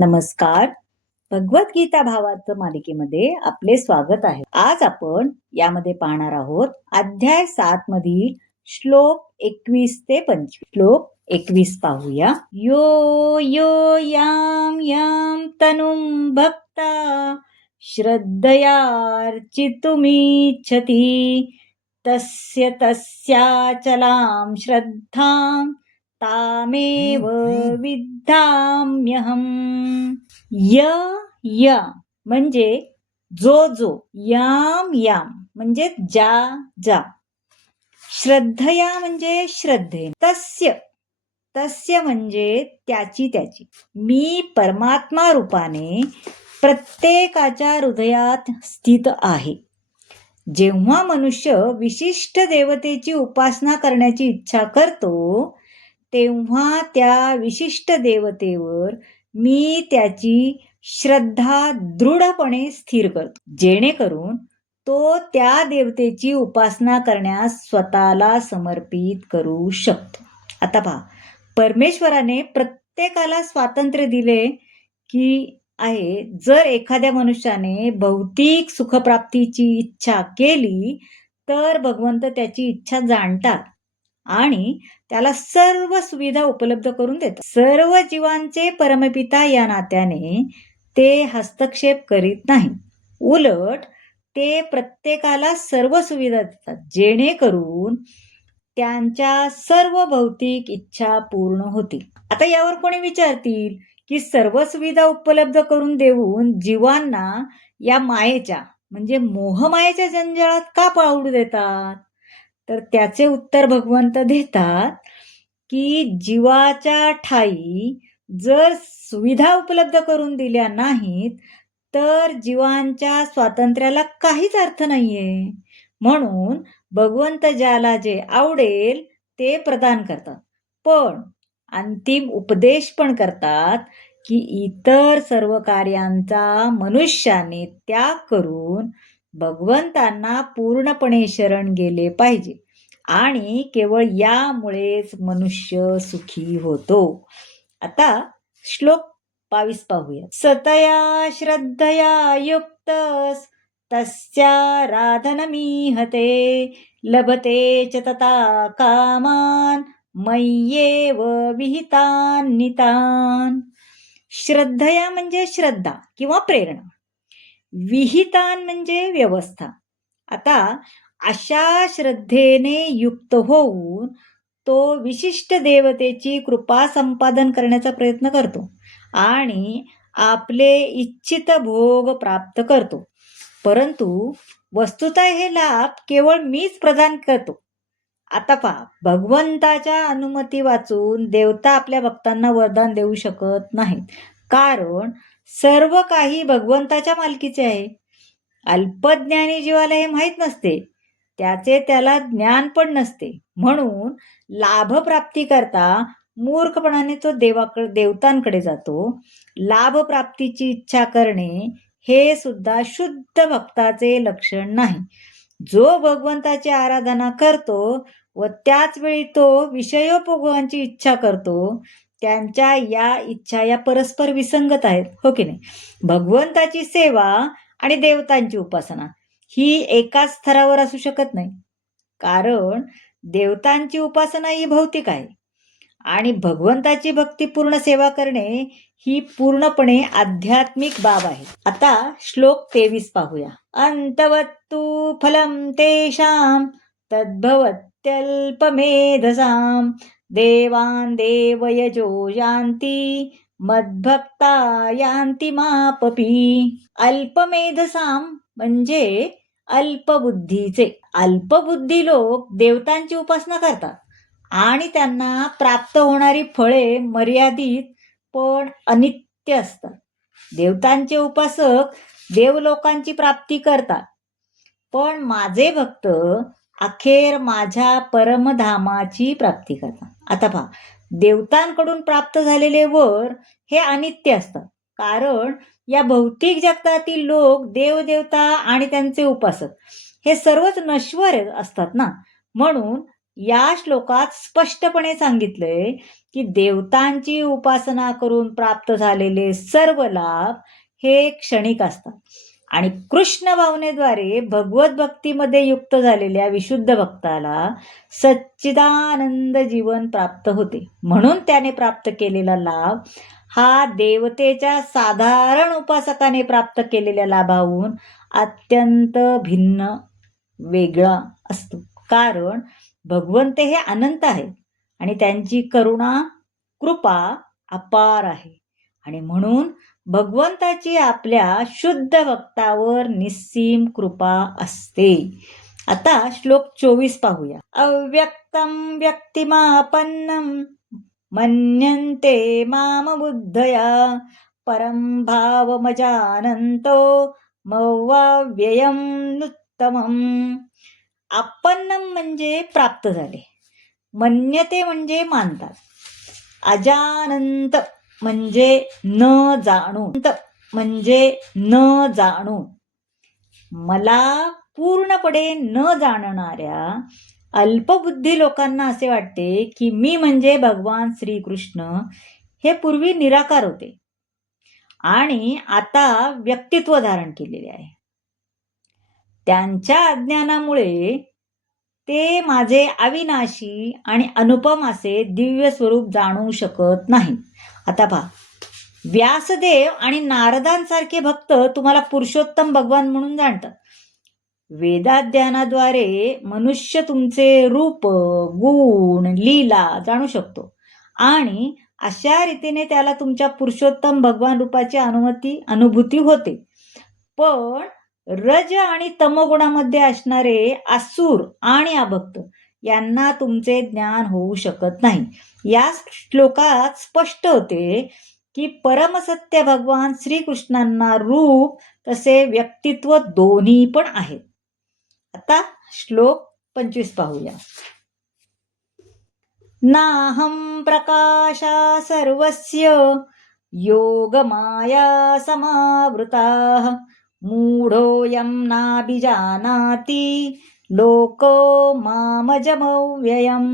नमस्कार. भगवद्गीता भावार्थ मालिकेमध्ये आपले स्वागत आहे. आज आपण यामध्ये पाहणार आहोत अध्याय 7 मधील श्लोक 21 ते 25. श्लोक 21 पाहूया. यो यो याम याम तनुम भक्ता श्रद्धयार्चितुमिच्छति तस्य तस्याचलां श्रद्धां तामेव विद्धाम्यहम. य म्हणजे जो, याम म्हणजे ज्या, श्रद्धया म्हणजे श्रद्धे, तस्य म्हणजे त्याची. मी परमात्मा रूपाने प्रत्येकाच्या हृदयात स्थित आहे. जेव्हा मनुष्य विशिष्ट देवतेची उपासना करण्याची इच्छा करतो तेव्हा त्या विशिष्ट देवतेवर मी त्याची श्रद्धा दृढपणे स्थिर करतो, जेणेकरून तो त्या देवतेची उपासना करण्यास स्वतःला समर्पित करू शकतो. आता पहा, परमेश्वराने प्रत्येकाला स्वातंत्र्य दिले की आहे. जर एखाद्या मनुष्याने भौतिक सुखप्राप्तीची इच्छा केली तर भगवंत त्याची इच्छा जाणतात आणि त्याला सर्व सुविधा उपलब्ध करून देतात. सर्व जीवांचे परमपिता या नात्याने ते हस्तक्षेप करीत नाही. उलट ते प्रत्येकाला सर्व सुविधा देतात, जेणेकरून त्यांच्या सर्व भौतिक इच्छा पूर्ण होतील. आता यावर कोणी विचारतील की सर्व सुविधा उपलब्ध करून देऊन जीवांना या मायेच्या म्हणजे मोहमायेच्या जंजाळात का पाडू देतात? तर त्याचे उत्तर भगवंत देतात की जीवाच्या ठाई जर सुविधा उपलब्ध करून दिल्या नाहीत तर जीवांच्या स्वातंत्र्याला काहीच अर्थ नाहीये. म्हणून भगवंत ज्याला जे आवडेल ते प्रदान करतात, पण अंतिम उपदेश पण करतात की इतर सर्व कार्यांचा मनुष्याने त्याग करून भगवंतांना पूर्णपणे शरण गेले पाहिजे आणि केवळ यामुळेच मनुष्य सुखी होतो. आता श्लोक 22 पाहूया. सतया श्रद्धया युक्तस तस्याराधनमीहते लभते च तथा कामान मय्येव विहितान् नितान्. श्रद्धया म्हणजे श्रद्धा किंवा प्रेरणा, विहितान म्हणजे व्यवस्था. आता अशा श्रद्धेने युक्त होऊन तो विशिष्ट देवतेची कृपा संपादन करण्याचा प्रयत्न करतो आणि आपले इच्छित भोग प्राप्त करतो. परंतु वस्तुतः हे लाभ केवळ मीच प्रदान करतो. आता पहा, भगवंताच्या अनुमती वाचून देवता आपल्या भक्तांना वरदान देऊ शकत नाहीत, कारण सर्व काही भगवंताच्या मालकीचे आहे. अल्पज्ञानी जीवाला हे माहीत नसते, त्याचे त्याला ज्ञान पण नसते. म्हणून लाभ प्राप्ती करता मूर्खपणाने तो देवतांकडे जातो. लाभ प्राप्तीची इच्छा करणे हे सुद्धा शुद्ध भक्ताचे लक्षण नाही. जो भगवंताची आराधना करतो व त्याच वेळी तो विषयोपभोगांची इच्छा करतो, त्यांच्या या इच्छा या परस्पर विसंगत आहेत, हो की नाही? भगवंताची सेवा आणि देवतांची उपासना ही एकाच स्तरावर असू शकत नाही, कारण देवतांची उपासना ही भौतिक आहे आणि भगवंताची भक्तिपूर्ण सेवा करणे ही पूर्णपणे आध्यात्मिक बाब आहे. आता श्लोक 23 पाहूया. अंतवत्तु फलम तेषां तद्भवत्यल्पमेधसां देवान् देवयजो यान्ति मद्भक्ता यान्ति मापपी. अल्पमेधसां म्हणजे अल्पबुद्धीचे. अल्पबुद्धी लोक देवतांची उपासना करतात आणि त्यांना प्राप्त होणारी फळे मर्यादित पण अनित्य असतात. देवतांचे उपासक देवलोकांची प्राप्ती करतात, पण माझे भक्त अखेर माझ्या परमधामाची प्राप्ती करतात. आता पहा, देवतांकडून प्राप्त झालेले वर हे अनित्य असतात, कारण या भौतिक जगतातील लोक देवदेवता आणि त्यांचे उपासक हे सर्वच नश्वर असतात ना. म्हणून या श्लोकात स्पष्टपणे सांगितलंय की देवतांची उपासना करून प्राप्त झालेले सर्व लाभ हे क्षणिक असतात आणि कृष्ण भावनेद्वारे भगवत भक्तीमध्ये युक्त झालेल्या विशुद्ध भक्ताला सच्चिदानंद जीवन प्राप्त होते. म्हणून त्याने प्राप्त केलेला लाभ हा देवतेच्या साधारण उपासकाने प्राप्त केलेल्या लाभाहून अत्यंत भिन्न वेगळा असतो. कारण भगवंत हे अनंत आहेत आणि त्यांची करुणा कृपा अपार आहे आणि म्हणून भगवंताची आपल्या शुद्ध भक्तावर निस्सीम कृपा असते. आता श्लोक 24 पाहूया. अव्यक्तं व्यक्तिमापन्नं मन्यन्ते माम बुद्धया परं भावमजानन्तो मव्ययं नुत्तमम्. आपन्नम म्हणजे प्राप्त झाले, मन्यते म्हणजे मानतात, अजानंत म्हणजे न जाणून, म्हणजे न जाणून. मला पूर्णपणे न जाणणाऱ्या अल्पबुद्धी लोकांना असे वाटते की मी म्हणजे भगवान श्रीकृष्ण हे पूर्वी निराकार होते आणि आता व्यक्तित्व धारण केलेले आहे. त्यांच्या अज्ञानामुळे ते माझे अविनाशी आणि अनुपम असे दिव्य स्वरूप जाणू शकत नाही. आता पहा, व्यासदेव आणि नारदांसारखे भक्त तुम्हाला पुरुषोत्तम भगवान म्हणून जाणतात. वेदाध्ययनाद्वारे मनुष्य तुमचे रूप, गुण, लीला जाणू शकतो आणि अशा रीतीने त्याला तुमच्या पुरुषोत्तम भगवान रूपाची अनुभूती होते. पण रज आणि तमोगुणामध्ये असणारे असुर आणि अभक्त यांना तुमचे ज्ञान होऊ शकत नाही. या श्लोकात स्पष्ट होते की परमसत्य भगवान श्रीकृष्णांना रूप तसे व्यक्तित्व दोन्ही पण आहेत. आता श्लोक 25 पाहूया. नाहं प्रकाशा सर्वस्य योगमाया समावृताः मूढोऽयं नाभिजानाति लोको मामजमव्ययम्.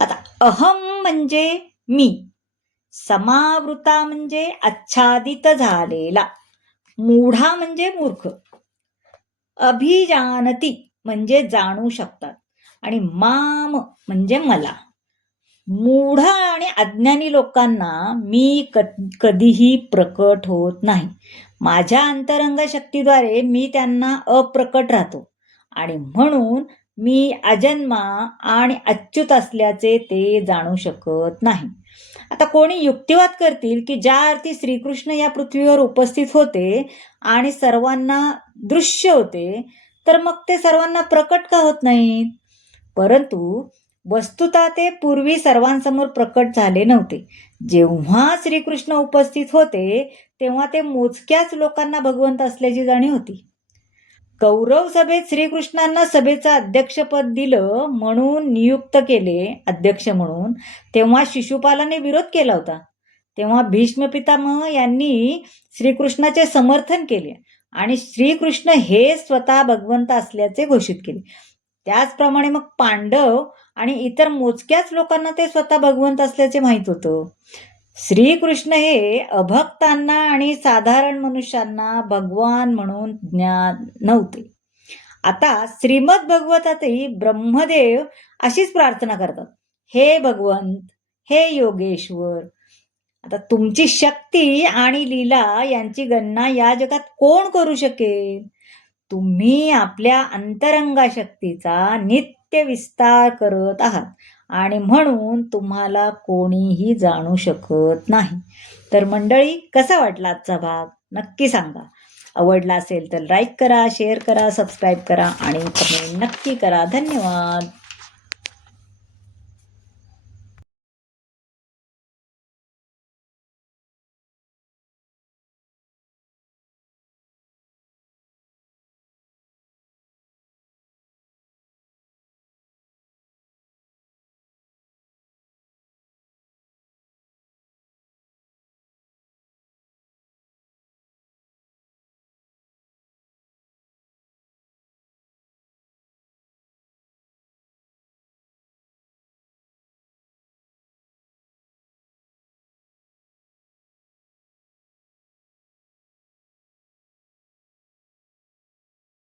आता अहम म्हणजे मी, समावृता म्हणजे आच्छादित झालेला, मूढा म्हणजे मूर्ख, अभिजानती म्हणजे जाणू शकतात आणि माम म्हणजे मला. मूढ आणि अज्ञानी लोकांना मी कधीही प्रकट होत नाही. माझ्या अंतरंग शक्तीद्वारे मी त्यांना अप्रकट राहतो आणि म्हणून मी अजन्मा आणि अच्युत असल्याचे ते जाणू शकत नाही. आता कोणी युक्तिवाद करतील की ज्या अर्थी श्रीकृष्ण या पृथ्वीवर उपस्थित होते आणि सर्वांना दृश्य होते तर मग ते सर्वांना प्रकट का होत नाहीत? परंतु वस्तुतः ते पूर्वी सर्वांसमोर प्रकट झाले नव्हते. जेव्हा श्रीकृष्ण उपस्थित होते तेव्हा ते मोजक्याच लोकांना भगवंत असल्याची जाणीव होती. कौरव सभेत श्रीकृष्णांना सभेचं अध्यक्षपद दिलं म्हणून नियुक्त केले अध्यक्ष म्हणून, तेव्हा शिशुपालाने विरोध केला होता. तेव्हा भीष्म पितामह यांनी श्रीकृष्णाचे समर्थन केले आणि श्रीकृष्ण हे स्वतः भगवंत असल्याचे घोषित केले. त्याचप्रमाणे मग पांडव आणि इतर मोजक्याच लोकांना ते स्वतः भगवंत असल्याचे माहीत होतं. श्रीकृष्ण हे अभक्तांना आणि साधारण मनुष्यांना भगवान म्हणून ज्ञान नव्हते. आता श्रीमद भगवतातही ब्रह्मदेव अशीच प्रार्थना करतात, हे भगवंत, हे योगेश्वर. आता तुमची शक्ती आणि लीला यांची गणना या जगात कोण करू शकेल? तुम्ही आपल्या अंतरंगा शक्तीचा नित्य विस्तार करत आहात आणि म्हणून तुम्हाला कोणीही जाणू शकत नाही. तर मंडळी, कसा वाटला आजचा भाग नक्की सांगा. आवडला असेल तर लाईक करा, शेअर करा, सबस्क्राईब करा आणि कमेंट नक्की करा. धन्यवाद.